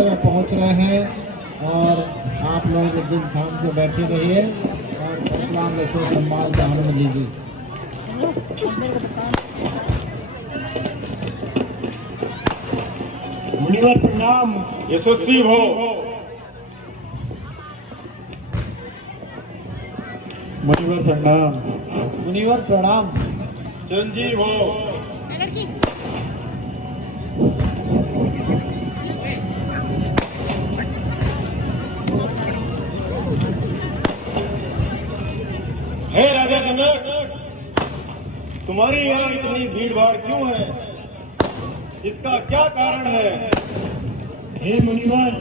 क्षेत्र में पहुंच रहे हैं और आप लोग दिल थाम के बैठे रहिए और परशुराम लक्ष्मण सम्मान का आनंद लीजिए। मुनिवर प्रणाम। यशस्वी हो। मुनिवर प्रणाम। मुनिवर प्रणाम। चिरंजीव हो। हे राजा जनक, तुम्हारी यहाँ इतनी भीड़ भाड़ क्यों है? इसका क्या कारण है? हे मुनिवर,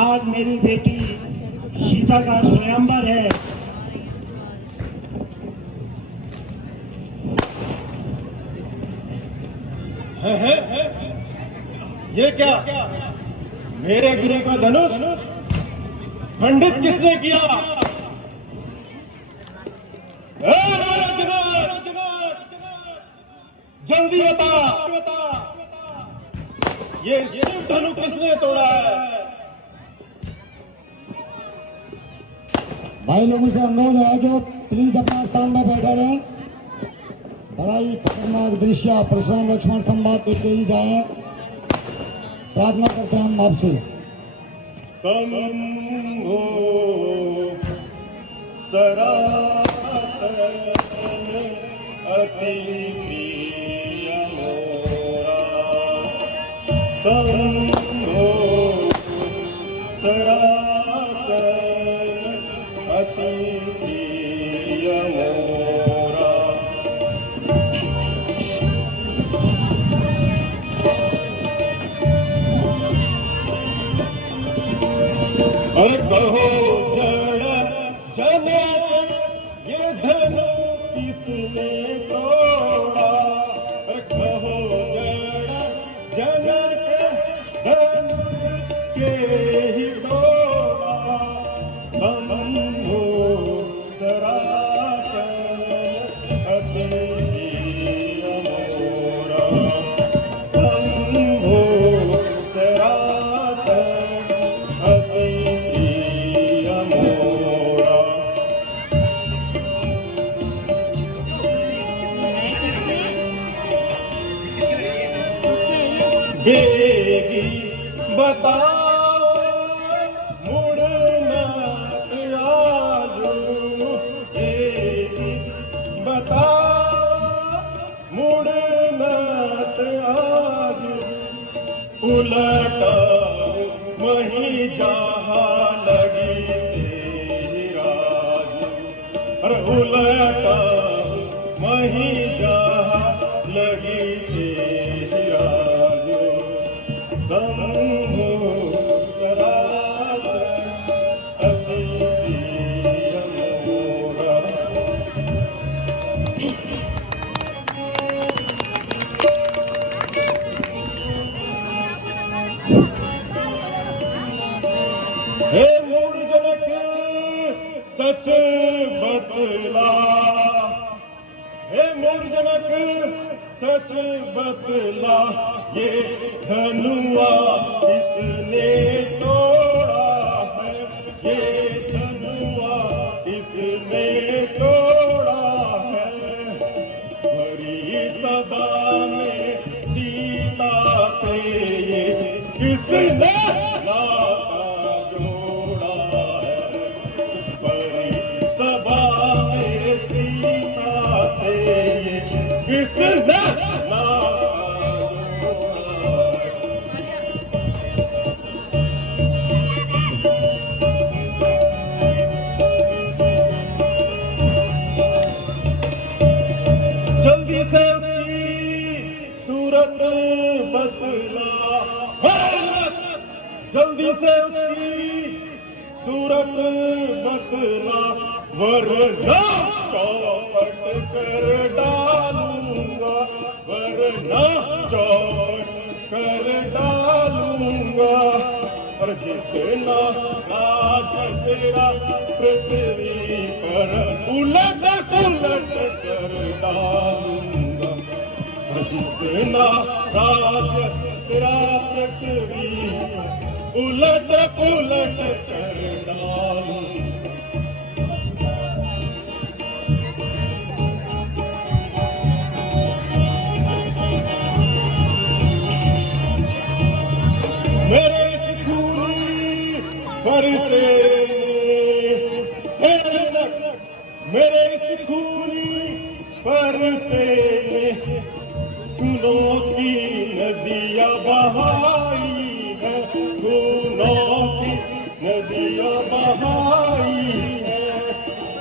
आज मेरी बेटी सीता का स्वयंवर है। है? ये क्या? मेरे गुरु का धनुष खंडित किसने किया? जल्दी बता, ये शिव धनु किसने तोड़ा है? भाई लोगों से अनुरोध है कि वो प्लीज अपना स्थान में बैठे रहें। बड़ा ही खतरनाक दृश्य परशुराम लक्ष्मण संवाद देखते ही जाए। प्रार्थना करते हैं हम आपसे। शंभो सरासन अति प्रिय मोरा, शंभो सरासन अति प्रिय मोरा। और कहो जड़ जनक, ये धनु किसने तोड़ा? और कहो जड़ जनक, धनुष के ही तोड़ा। शंभो सरासन अति प्रिय मोरा, शंभो सरासन अति प्रिय मोरा। बेगी बताओ मुड़ना आजू, बेगी बताओ मुड़ना आजू। उलटाओ वहीं जहाँ लगी तेरी राजू, अरे उलटाओ वहीं जहाँ लगी तेरी राजू। शंभो सरासन अति प्रिय मोरा। हे मूढ़ जनक, सच बतला। हे मूढ़ जनक, सच बतला, ये धनुआ किसने तोड़ा है? ये धनुआ किसने तोड़ा है? भरी सभा में सीता से ये किसने नाता जोड़ा है? इस भरी सभा में सीता से ये किसने नाता जोड़ा है? जल्दी से उसकी सूरत बदला, जल्दी से उसकी सूरत बदला, वरना चौपट कर डालूंगा, वरना चौपट कर डालूंगा। और जितना राज तेरा पृथ्वी पर उलट पुलट कर डालूंगा। और जितना राज तेरा पृथ्वी उलट पुलट कर डालूं। मेरे इस खूनी फरसे हे जनक, मेरे इस खूनी फरसे ने खूनों की नदियां बहाई है, खूनों की नदियां बहाई है।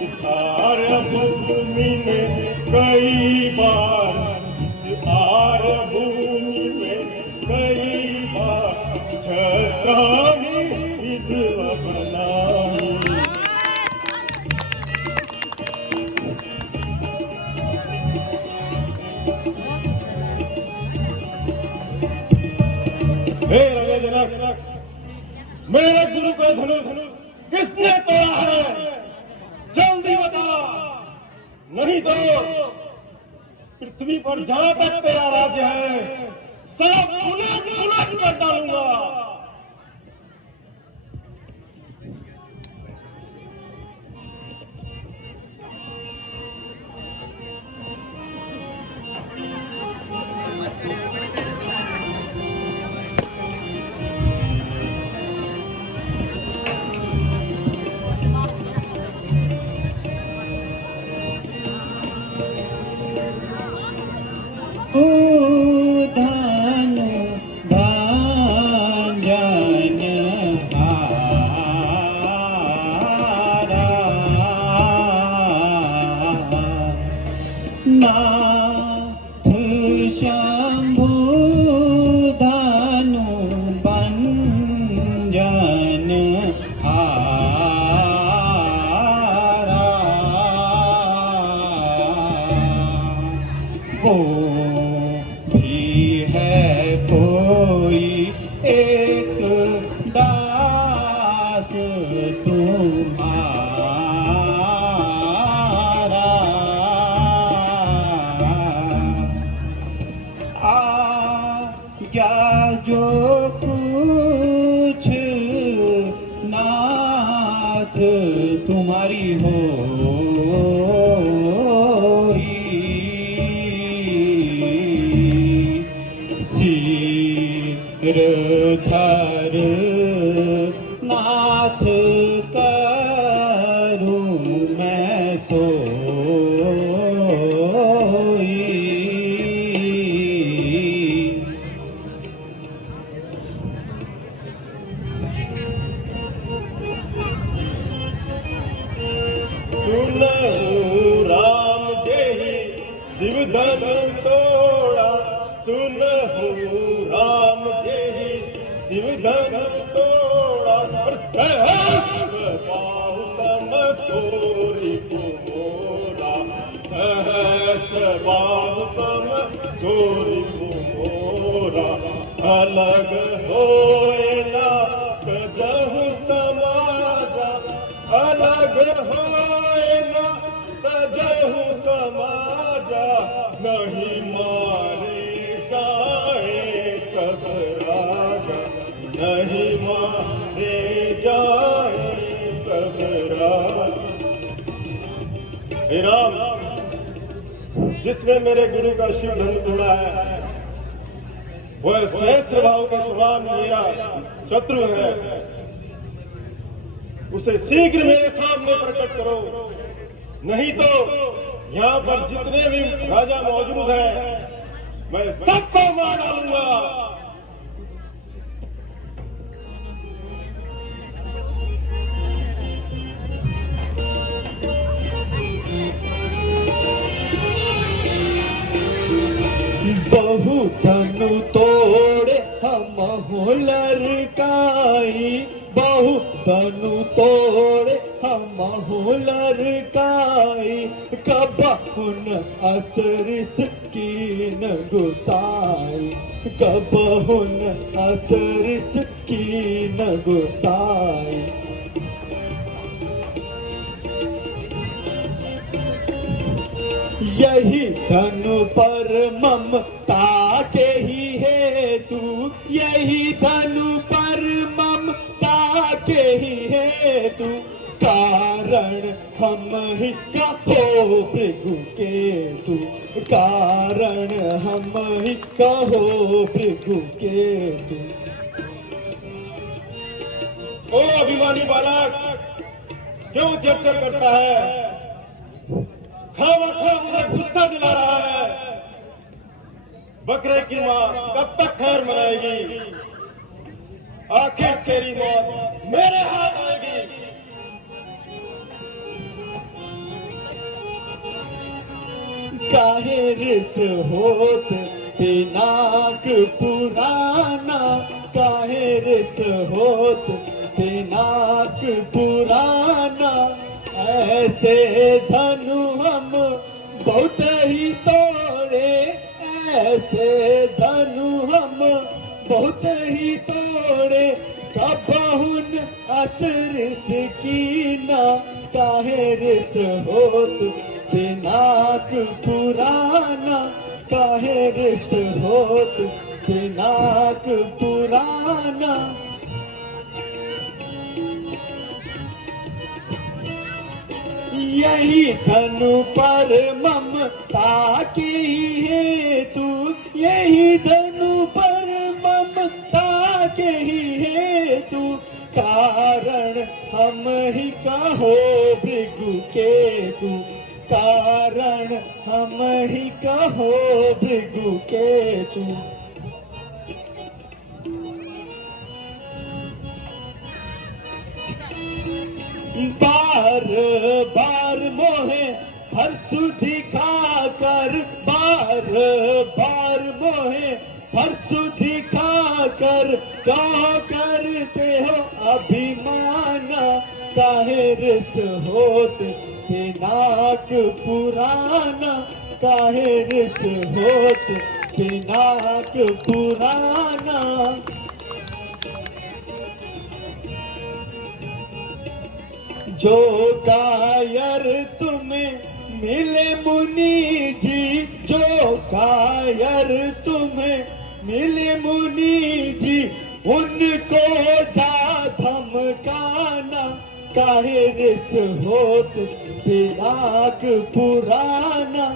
इस आर्य भूमि में कई बार, इस आर्य भूमि में कई बार छत्राणी विधवा बनाई। हे राजा जनक, मेरे गुरु का धनुष किसने तोड़ा है? जल्दी बता, नहीं तो पृथ्वी पर जहां तक तेरा राज्य है सब उलट पुलट कर डालूंगा। नाथ शंभु धनु भंजन हारा, वो भी है कोई एक दास तुम्हारा। क्या जो कुछ नाथ तुम्हारी हो, सिर धर नाथ करूं मैं सुनहु राम जेहि शिव धनु तोड़ा, सुनहु राम जेहि शिव धनु तोड़ा। और सहस्र बाहु सम सोरी मोरा, सहस्र बाहु सम सोरी मोरा। अलग होए ना कजहु समाजा, अलग होए ना तजहु समाजा। नहीं मारे जाए सब राजा, नहीं मारे जाए सब राजा। हे राम, जिसने मेरे गुरु का शिव धनु तोड़ा है वह सहस्र भाव के समान मेरा शत्रु है। उसे शीघ्र मेरे सामने प्रकट करो, नहीं तो यहाँ पर जितने भी राजा मौजूद हैं मैं सबको मार डालूंगा। बहु धनु तोड़े हमहु लरकाई, बहु धनु तोड़े हमहु लरकाई। कबहुन असरिस कीन गुसाई, कबहुन असरिस कीन गुसाई। यही धनु पर ममता के ही हेतु, यही धनु पर ममता के ही है तू, कारण हम ही कहो भृगु के तू, कारण हम ही कहो भृगु के तू। ओ अभिमानी बालक, क्यों चर्चा करता है? खामखा मुझे गुस्सा दिला रहा है। बकरे की माँ कब तक खैर मनाएगी? आखिर तेरी मौत मेरे हाथ आएगी। काहे रिस होत पिनाक पुराना, काहे रिस होत पिनाक पुराना, ऐसे धनु हम बहुत ही तोड़े, ऐसे धनु हम बहुत ही तोड़े, कबहुन असरिस कीना, काहे रिस होत पिनाक पुराना, काहे रिस होत पिनाक पुराना। यही धनु पर ममता की है तू, यही धनु पर ममता के ही है तू, कारण हम ही कहो भृगु के तू, कारण हम ही कहो भृगु के तू। बार बार मोहे हर्ष दिखा कर, बार बार मोहे हर्ष दिखा कर, कहो करते हो अभिमाना, काहे रिस होत पिनाक पुराना, काहे रिस होत पिनाक पुराना। जो कायर तुम्हें मिले मुनि जी, जो कायर तुम्हें मिले मुनि जी, उनको जा धमकाना, काहे रिस होत पिनाक पुराना,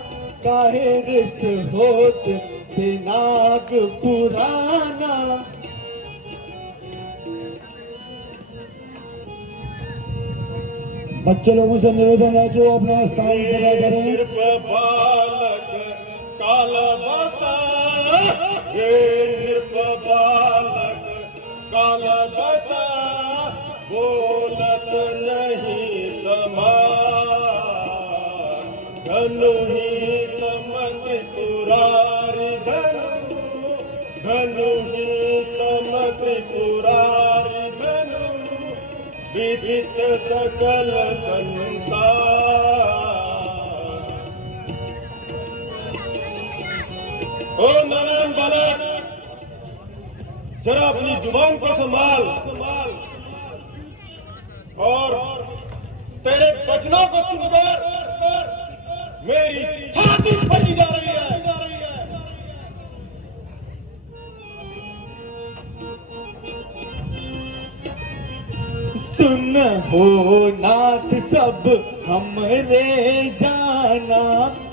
काहे रिस होत पिनाक पुराना। बच्चे लोगों से निवेदन है कि वो अपना स्थान पर करें। नृप बालक काला बसा, हे नृप बालक काला बसा, बोलत नहीं समान, धनु ही समत पुरारी धनु, धनु ही समत पुरारी धनु, विदित सकल संसार। ओ नारायण बालक, जरा अपनी जुबान को संभाल और तेरे वचनों को सुनकर मेरी छाती फटी जा रही है। सुन हो नाथ सब हमरे जाना,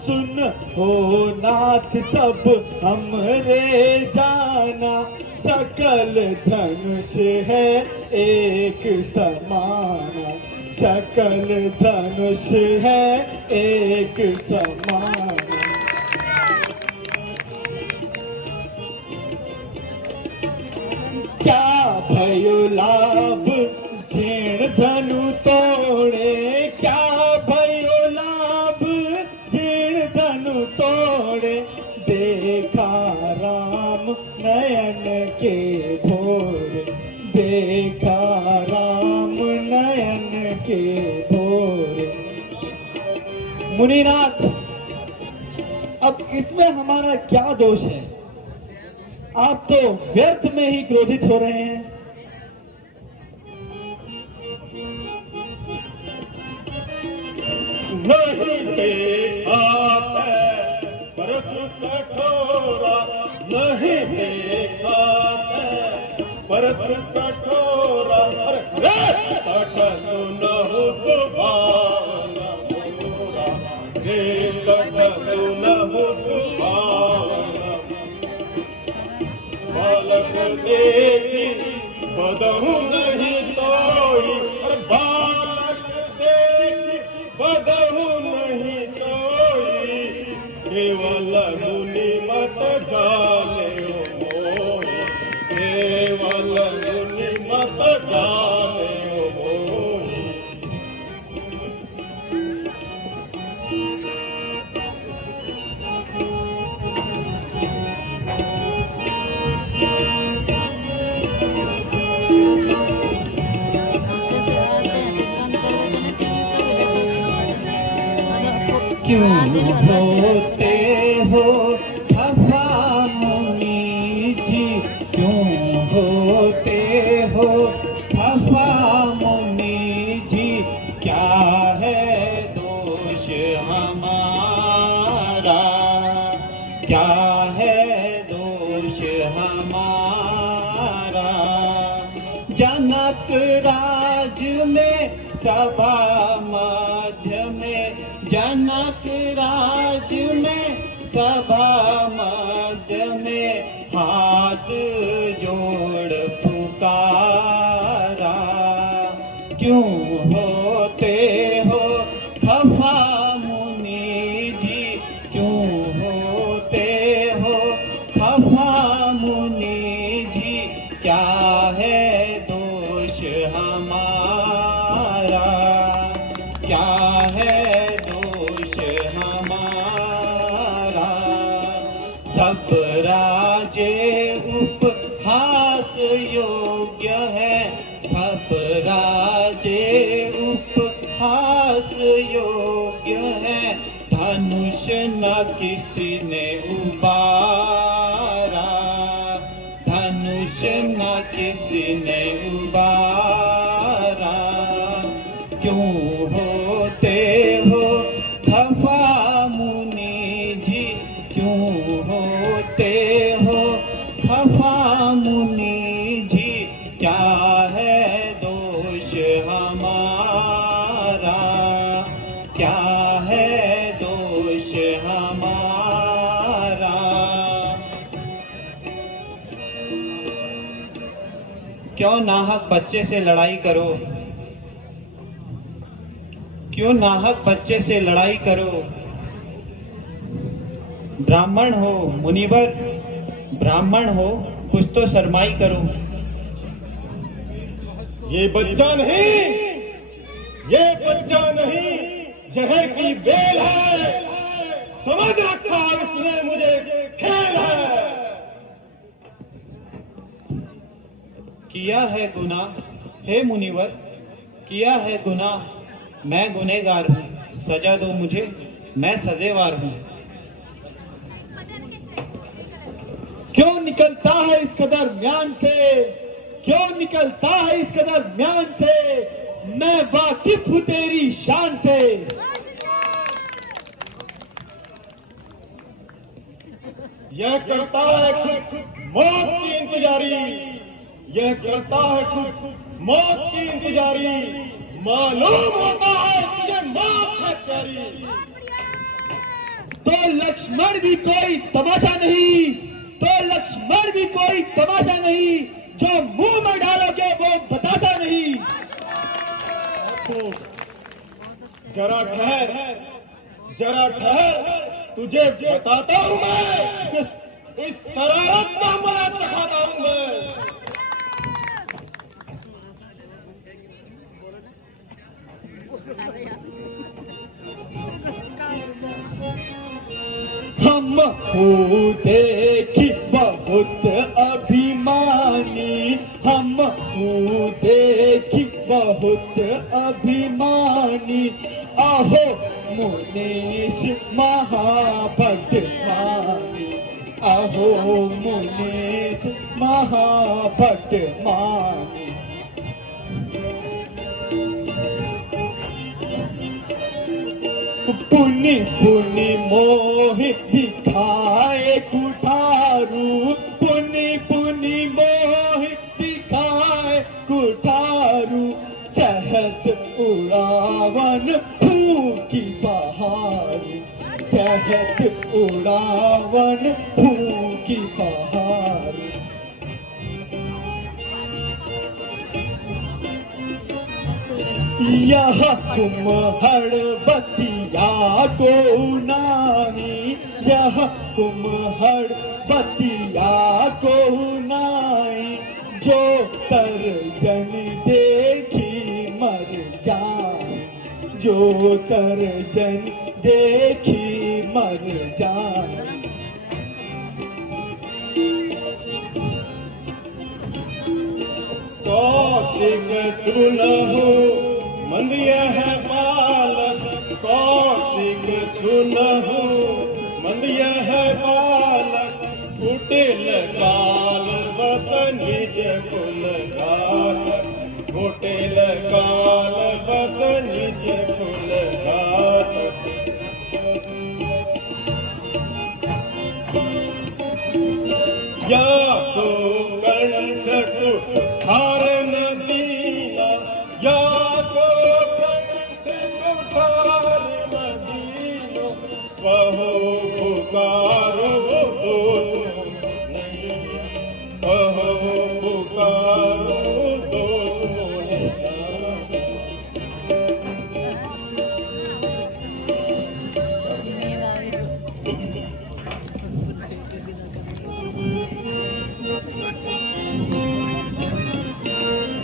सुन हो नाथ सब हमरे जाना, सकल धनुष है एक समाना, सकल धनुष है एक समाना। क्या भयो लाभ जीर्ण धनु तोड़े, क्या भयो लाभ जीर्ण धनु तोड़े, देखा राम नयन के भोरे, देखा राम नयन के भोरे। मुनिनाथ, अब इसमें हमारा क्या दोष है? आप तो व्यर्थ में ही क्रोधित हो रहे हैं। नहीं देखा परस कठोरा, नहीं देखा परस कठोरा, सठ सुनहु सुभान मोरा रे सठ सुनहु सुभान बालक देखी बदहु नहीं तोई अरे बालक देखी बदहु नहीं तोई केवल मुनि मत जाने मोहि केवल मुनि मत जाने मोहि क्यों होते हो खफा मुनि जी, क्यों होते हो खफा मुनि जी, क्या है दोष हमारा, क्या है दोष हमारा। जनक राज में सभा मध्य में, जनक राज में सभा मध्य में हाथ जोड़ पुकारा। क्यों होते हो खफा मुनि जी, क्यों होते हो खफा मुनि जी, क्या है दोष हमारा, क्या है दोष हमारा। सब राजे उपहास योग्य है, सब राजे उपहास योग्य है, धनुष न किसी ने उबारा, धनुष न किसी ने उबारा। क्यों होते हो खफा मुनि जी, क्यों होते हो खफा मुनि जी, क्या है दोष हमारा, क्या है दोष हमारा। क्यों नाहक बच्चे से लड़ाई करो, क्यों नाहक बच्चे से लड़ाई करो। ब्राह्मण हो मुनिवर, ब्राह्मण हो कुछ तो शर्माई करो। ये बच्चा नहीं, ये बच्चा नहीं, जहर की बेल है, समझ रखा इसने मुझे खेल है। किया है गुनाह हे मुनिवर, किया है गुनाह, मैं गुनहगार हूँ, सजा दो मुझे, मैं सजेवार हूँ। क्यों निकलता है इस कदर म्यान से, क्यों निकलता है इस कदर म्यान से, मैं वाकिफ हूँ तेरी शान से। यह करता है खुद मौत की इंतजारी, यह करता है खुद मौत की इंतजारी, मालूम होता है तुझे मौत है प्यारी। तो लक्ष्मण भी कोई तमाशा नहीं, तो लक्ष्मण भी कोई तमाशा नहीं, जो मुंह में डालोगे वो बतासा नहीं। जरा ठहर, जरा ठहर, तुझे बताता हूं मैं, इस शरारत का मजा चखाता हूं मैं। हम हो देखी बहुत अभिमानी, हम हो देखी बहुत अभिमानी, आहो मुनीश महाभगवानी, आहो मुनीश महाभगवानी। पुनि पुनि मोहि दिखाए कुठारू, पुनि पुनि मोहि दिखाए कुठारू, उड़ावन फूकी बहार, चहत उड़ावन फूकी बहार। यह कुम्हड़ बतिया को नाही, यह कुम्हड़ बतिया को नाही, जो तर्जन देखी मर जाए, जो तर्जन देखी मर जाए। कौशिक सुनहु मंद यह बालक, कौशिक सुनहु मंद यह बालक, कुटिल काल बस निज कुल घातक, कुटिल काल बस निज कुल घातक। या तो कंठ हार न दीना, या तो कंठ हार न दीना, कहो पुकारो दोष नहीं, कहो पुकारो दोष नहीं।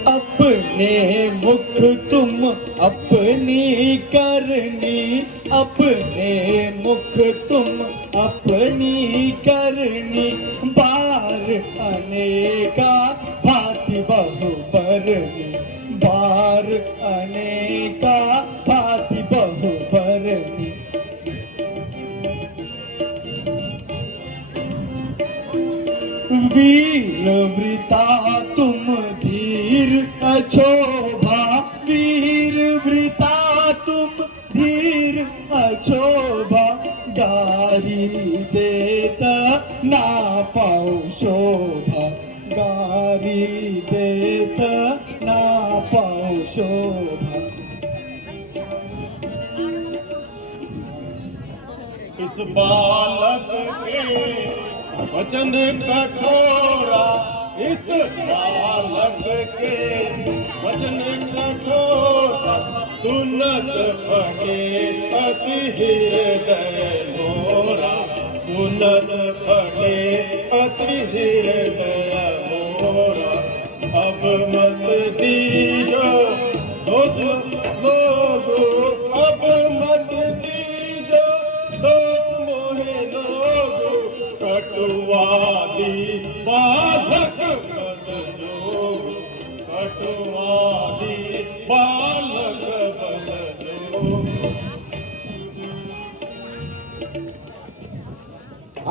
अपने मुख तुम अपनी करनी, अपने मुख तुम अपनी करनी, बार अनेका भांति बहु बरनी, बार अनेका भांति बहु बरनी। वीर वृता तुम धीर अछोभा, वीर वृता तुम धीर अछोभा, गारी देता ना पाओ शोभा, गारी देता ना पाओ शोभा। इस बालक के वचन कठोरा, इस बालक के वचन कठोरा, सुनत फटे पति हृदय मोरा, सुनत फटे पति हृदय मोरा। अब मत दीजो दोष लोगो, अब मत दीजो दोष मोहे लोगो, कटुवादी बालक बन जो, कटुवादी बालक बन जो।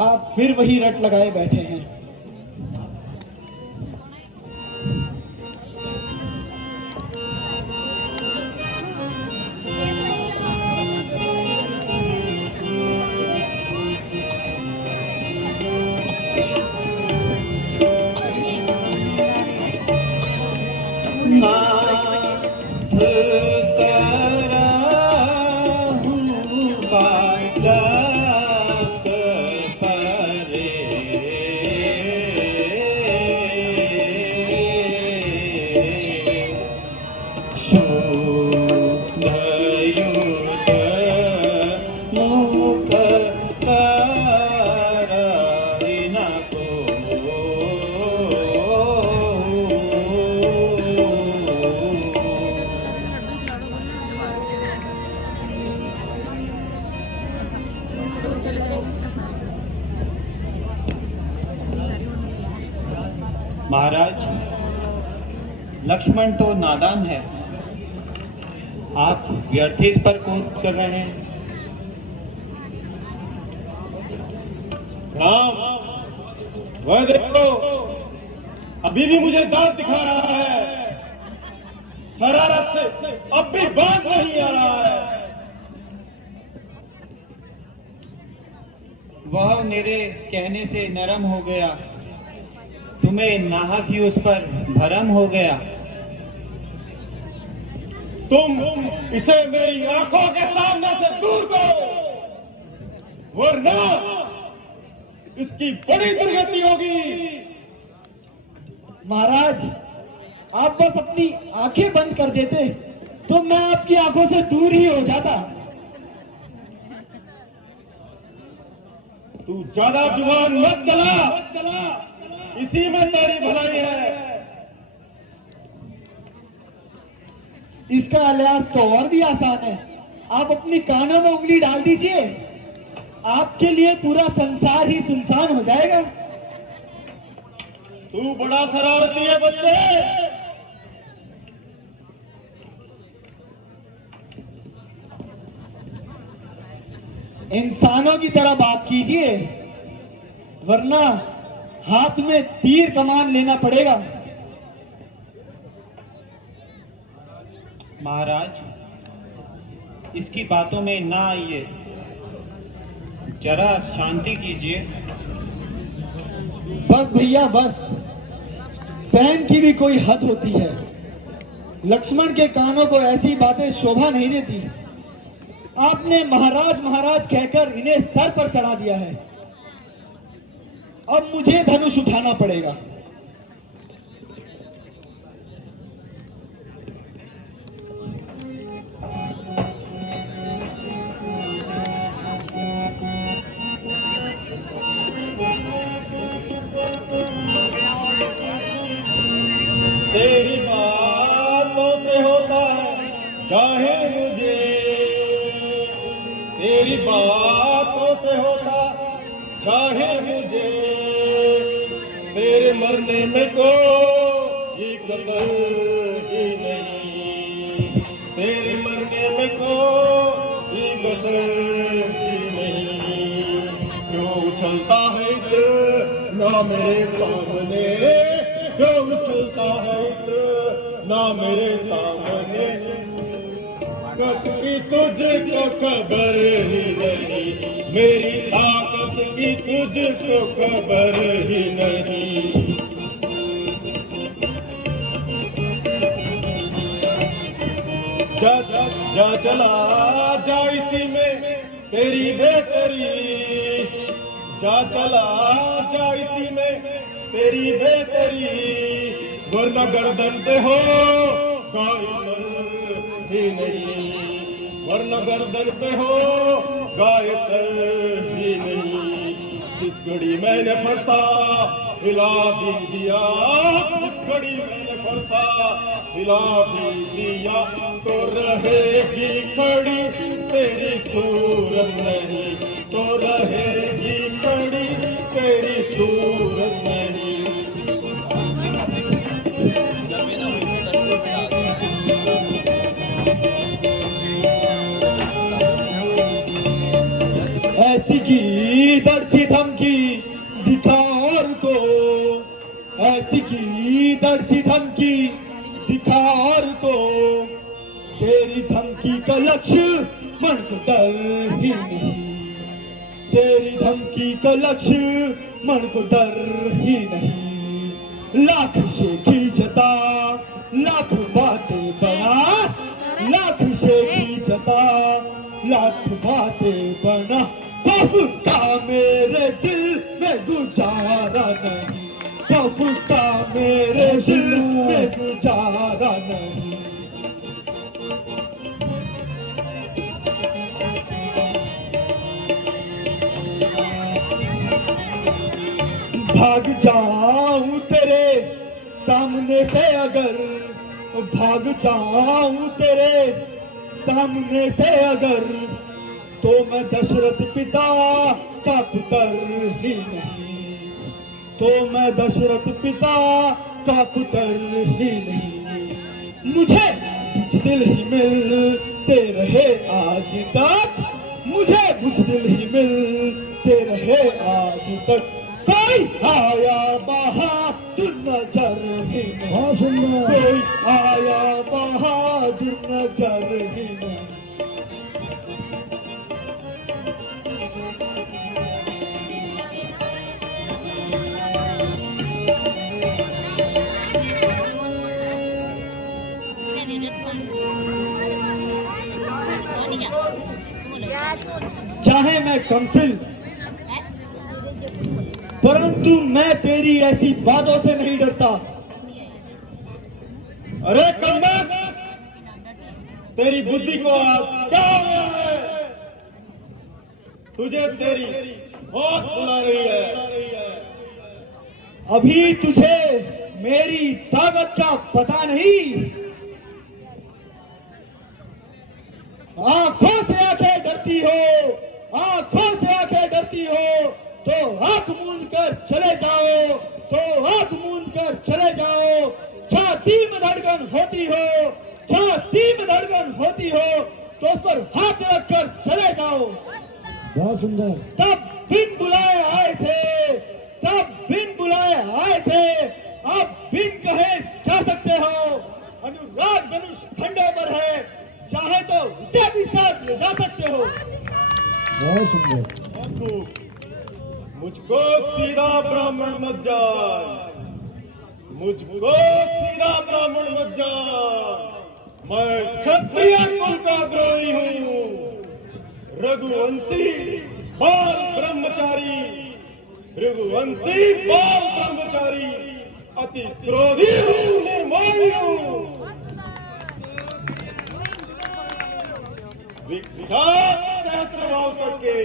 आप फिर वही रट लगाए बैठे हैं। महाराज, लक्ष्मण तो नादान है, आप व्यर्थ इस पर क्रोध कर रहे हैं। राम, वह देखो अभी भी मुझे दांत दिखा रहा है, शरारत से अब भी बाज नहीं आ रहा है। वह मेरे कहने से नरम हो गया, तुम्हें नाहक ही उस पर भरम हो गया। तुम इसे मेरी आंखों के सामने से दूर करो, वरना इसकी बड़ी दुर्गति होगी। महाराज, आप बस अपनी आंखें बंद कर देते तो मैं आपकी आंखों से दूर ही हो जाता। तू ज्यादा जुबान मत चला, इसी में तेरी भलाई है। इसका इलाज तो और भी आसान है। आप अपनी कानों में उंगली डाल दीजिए, आपके लिए पूरा संसार ही सुनसान हो जाएगा। तू बड़ा शरारती है बच्चे। इंसानों की तरह बात कीजिए, वरना हाथ में तीर कमान लेना पड़ेगा। महाराज, इसकी बातों में ना आइए, जरा शांति कीजिए। बस भैया बस, सहन की भी कोई हद होती है। लक्ष्मण के कानों को ऐसी बातें शोभा नहीं देती। आपने महाराज महाराज कहकर इन्हें सर पर चढ़ा दिया है, अब मुझे धनुष उठाना पड़ेगा। तेरी बातों से होता है चाहे मुझे, तेरी बातों से होता चाहे मुझे, तेरे मरने में कोई कसर ही नहीं, तेरे मरने में कोई कसर ही नहीं। क्यों उछलता है इतना मेरे सामने, क्यों उछलता है इतना मेरे सामने, ताकत की तुझको खबर ही नहीं, मेरी ताकत की तुझको खबर ही नहीं। जा चला जा इसी में तेरी बेहतरी, जा चला जा इसी में तेरी बेहतरी, वरना गर्दन पे हो गाय ही नहीं, वरना गर्दन पे हो गाय सर ही नहीं। जिस घड़ी मैंने फंसा हिला भी दिया, जिस घड़ी मैंने फंसा हिला भी दिया, तो रहेगी खड़ी तेरी सूरत नहीं, तो रहेगी खड़ी तेरी सूरत नहीं। ऐसी की दर्शी धमकी दिखा और को, ऐसी की दर्शी धमकी दिखा और को, तेरी धमकी का लक्ष्य मन को डर ही नहीं, तेरी धमकी का लक्ष्य मन को डर ही नहीं। लाख शेखी जता लाख बातें बना, लाख शेखी जता लाख बातें बना, कब का मेरे दिल में गुजारा नहीं, कब का मेरे दिल में गुजारा नहीं। भाग जाऊं तेरे सामने से अगर, भाग जाऊं तेरे सामने से अगर, तो मैं दशरथ पिता का पुत्र ही नहीं, तो मैं दशरथ पिता का पुत्र ही नहीं। मुझे बुझदिल ही मिलते रहे आज तक, मुझे बुझदिल ही मिलते रहे आज तक, कोई आया बहादुर नजर ही नहीं, कोई आया बहादुर नजर ही नहीं। Maybe this one. चाहे मैं कमसिल, परंतु मैं तेरी ऐसी बातों से नहीं डरता। अरे कम्बक, तेरी बुद्धि को आज क्या हो गया है? तुझे तेरी मौत बुला रही है। अभी तुझे मेरी ताकत का पता नहीं। आंखों से आंखें डरती हो, आंखों से आंखें डरती हो, तो आंख मूंद कर चले जाओ, तो आंख मूंद कर चले जाओ। छाती में धड़कन होती हो, छाती में धड़कन होती हो, तो उस पर हाथ रख कर चले जाओ। बहुत सुंदर। तब बिन बुलाए आए थे, तब बिन बुलाए आए थे, अब बिन कहे जा सकते हो। अनुराग धनुष खंडे पर है, चाहे तो उसे भी साथ ले जा सकते हो। बहुत सुंदर। तू मुझको सीधा ब्राह्मण मत जान, मुझको सीधा ब्राह्मण मत जान। मैं क्षत्रिय कुल का द्रोही हूँ, रघुवंशी बाल ब्रह्मचारी, रघुवंशी बाल ब्रह्मचारी, अति क्रोधी हूँ, निर्मोही हूँ। विख्यात सहस्र भाव तक के,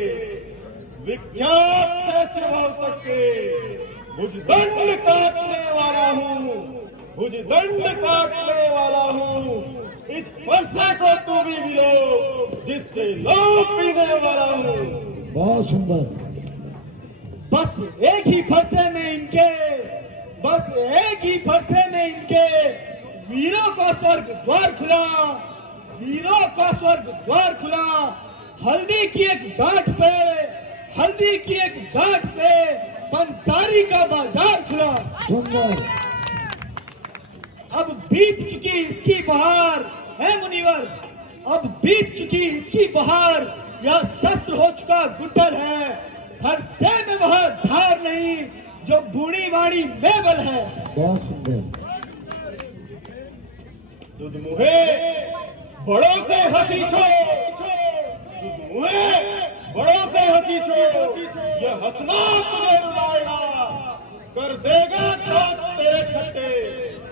विख्यात सहस्र भाव तक के भुजदंड काटने वाला हूँ, भुजदंड काटने वाला हूँ। इस फरसे को तू भी मिलो जिससे लो पीने वाला हूँ। बहुत सुंदर। बस एक ही फरसे में इनके, बस एक ही फरसे में इनके वीरों का स्वर्ग द्वार खुला, वीरों का स्वर्ग द्वार खुला। हल्दी की एक गांठ पे, हल्दी की एक गांठ पे पंसारी का बाजार खुला। सुंदर। अब बीत चुकी इसकी बहार है मुनिवर, अब बीत चुकी इसकी बहार। यह शस्त्र हो चुका गुड्डल है, फरसे में वह धार नहीं जो बूढ़ी वाणी में बल है। बहुत सुंदर। दूध मुहे बड़ों से हंसी छोड़, दूध मुहे बड़ों से हंसी छोड़। यह हंसना तुझे रुलाएगा, कर देगा दांत तेरे खट्टे,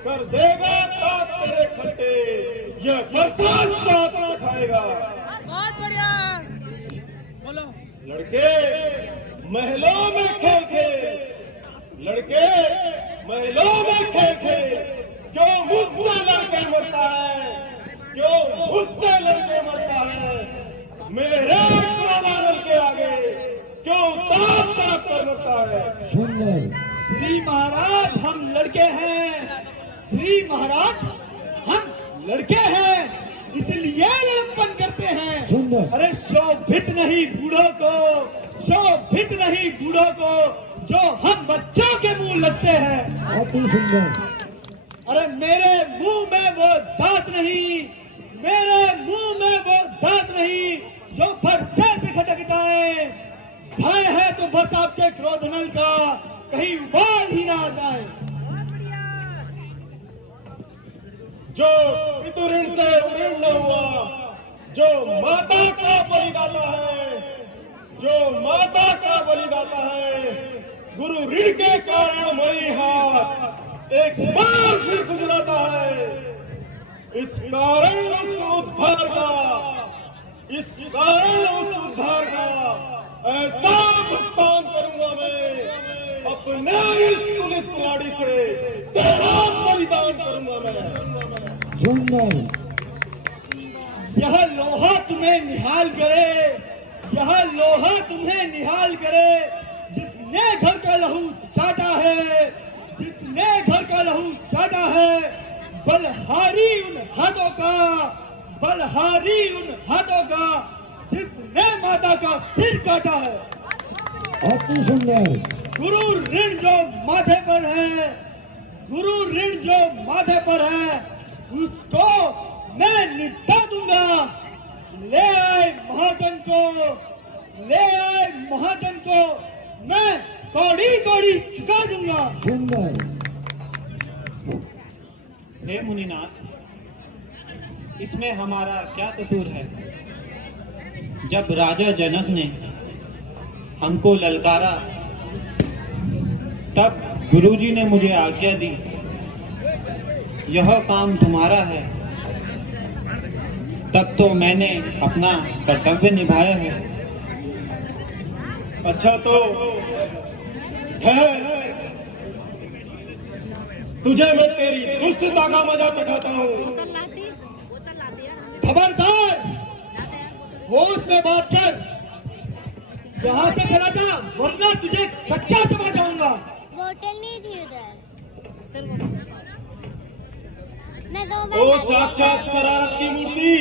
कर देगा दांत तेरे खट्टे। यह फरसा साथ खाएगा। बहुत बढ़िया। बोलो। लड़के महलों में खेल खेल, लड़के महलों में खेल खेल। क्यों मुझसे लड़के मरता है, क्यों मुझसे लड़के मरता है? मेरे प्रमाण के आगे क्यों ताप ताप कर मरता है? सुंदर। श्री महाराज हम लड़के हैं, श्री महाराज हम लड़के हैं, इसलिए लड़कपन करते हैं। सुंदर। अरे शोभित नहीं बूढ़ों को, शोभित नहीं बूढ़ों को, जो हम बच्चों के मुंह लगते हैं। अति सुंदर। अरे मेरे मुंह में वो दांत नहीं, मेरे मुंह में वो दांत नहीं जो फरसे से खटक जाए। भय है तो बस आपके क्रोधनल का, कहीं उबाल ही ना आ जाए। जो पितृऋण से ऋण न हुआ, जो माता का बलिदाता है, जो माता का बलिदाता है, गुरु ऋण के कारण मई हाथ एक बार फिर गुजराता है। इस कारण उस उद्धार का, इस कारण उस उद्धार का ऐसा भुगतान करूंगा मैं, अपने इस पुलिस कुमारी से तेरा बलिदान करूंगा मैं। सुंदर। यह लोहा तुम्हें निहाल करे, यह लोहा तुम्हें निहाल करे, जिसने घर का लहू चाटा है, जिसने घर का लहू चाटा है। बलहारी उन हाथों का, बलहारी उन हाथों का, जिसने माता का सिर काटा है। अति सुंदर। गुरु ऋण जो माथे पर है, गुरु ऋण जो माथे पर है, उसको मैं निपटा दूंगा। ले आए महाजन को, ले आए महाजन को मैं कौड़ी कौड़ी चुका दूंगा। सुंदर। हे मुनिनाथ, इसमें हमारा क्या कसूर है? जब राजा जनक ने हमको ललकारा, तब गुरुजी ने मुझे आज्ञा दी, यह काम तुम्हारा है। तब तो मैंने अपना कर्तव्य निभाया है। अच्छा तो है, तुझे मैं तेरी दुष्टता का मजा चखाता हूँ। खबरदार, होश में बात कर, यहाँ से चला जा, वरना तुझे कच्चा चबा जाऊंगा। बोतल नहीं थी उधर। मैं 2 ओ बार साक्षात शरारत की मूर्ति,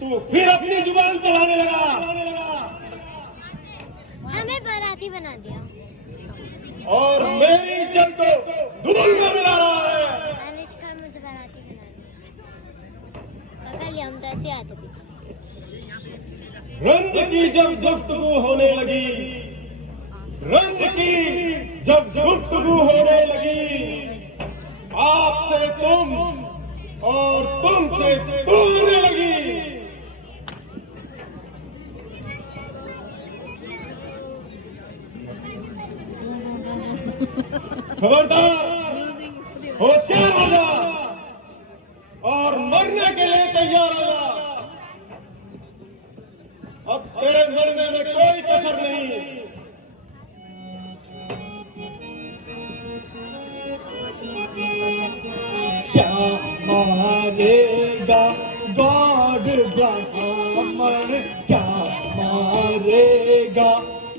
तू फिर अपनी जुबान चलाने लगा हमें बाराती बना दिया। और मेरी इज्जत को धूल में मिला रहा है। अनुष्का मुझे बाराती बना दिया। पकड़ हम 10 ही आते पीछे। रंज की जब गुफ्तगू होने लगी, रंज की जब गुफ्तगू होने लगी, आपसे तुम और तुमसे तू होने लगी। खबरदार, होशियार हो जा और मरने के लिए तैयार हो जा। अब तेरे मरने में कोई कसर नहीं। क्या मारेगा गॉड ब्राह्मण, क्या मारेगा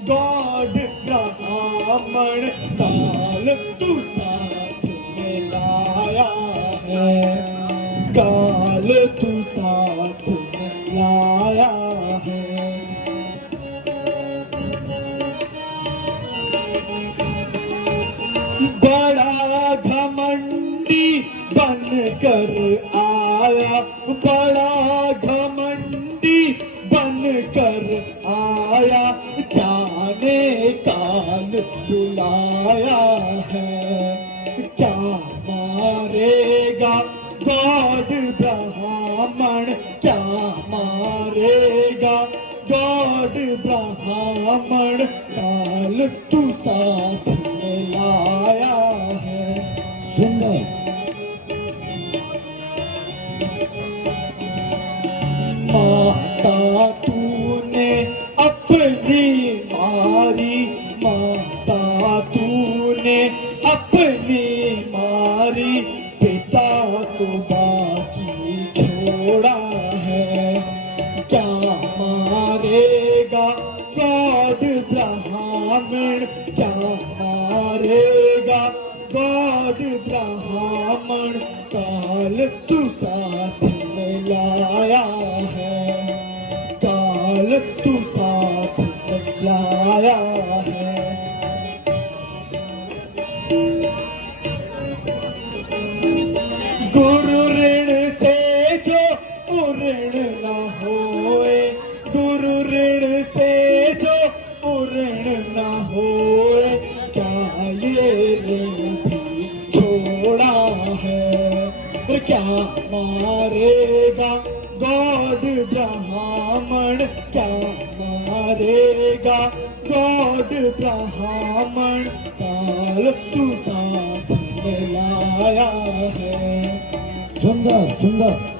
गॉड ब्राह्मण, काल तू साथ में लाया है, काल तू साथ में लाया है। बड़ा घमंडी बनकर आया, बड़ा घमंडी बनकर आया, जाने काल बुलाया है। क्या मारेगा गॉड ब्राह्मण, क्या मारेगा गॉड ब्राह्मण, काल तू साथ में लाया है। सुंदर। माता तूने अपनी मारी, माता तूने अपनी मारी, पिता तो बाकी छोड़ा है। क्या मारेगा गॉड ब्राह्मण, क्या मारेगा गॉड ब्राह्मण, काल तू साथ में लाया है, काल तू साथ में लाया है। गुरु ऋण से जो उऋण न होए, गुरु ऋण से जो उऋण न होए, क्या ये ऋण भी छोड़ा है। क्या मारेगा गॉड ब्राह्मण, क्या मारेगा गॉड ब्राह्मण, काल तू साथ में लाया है। सुंदर सुंदर।